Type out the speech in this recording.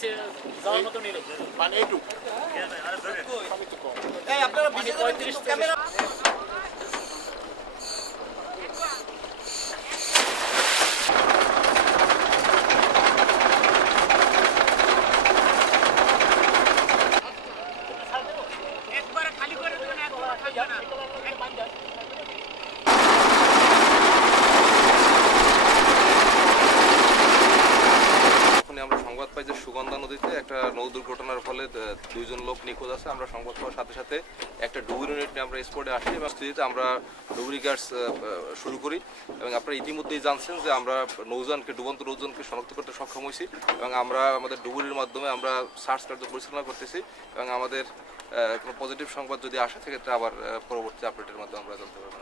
নিচে যাওয়ার মতো নিল মানে এইটুকু আপনারা 35 ক্যামেরা আমরা সংবাদ পাই যে সুগন্ধা নদীতে একটা নৌ দুর্ঘটনার ফলে দুইজন লোক নিখোঁজ আছে। আমরা সংবাদ পাওয়ার সাথে সাথে একটা ডুবুরি ইউনিট নিয়ে আমরা স্পটে আসি এবং স্থিতিতে আমরা ডুবুরি গার্ডস শুরু করি এবং আপনারা ইতিমধ্যেই জানছেন যে আমরা ডুবন্ত নৌজনকে শনাক্ত করতে সক্ষম হয়েছি এবং আমরা আমাদের ডুবুরির মাধ্যমে আমরা সার্চ কার্য পরিচালনা করতেছি এবং আমাদের কোনো পজিটিভ সংবাদ যদি আসে সেক্ষেত্রে আবার পরবর্তী আপডেটের মাধ্যমে আমরা জানতে পারবো।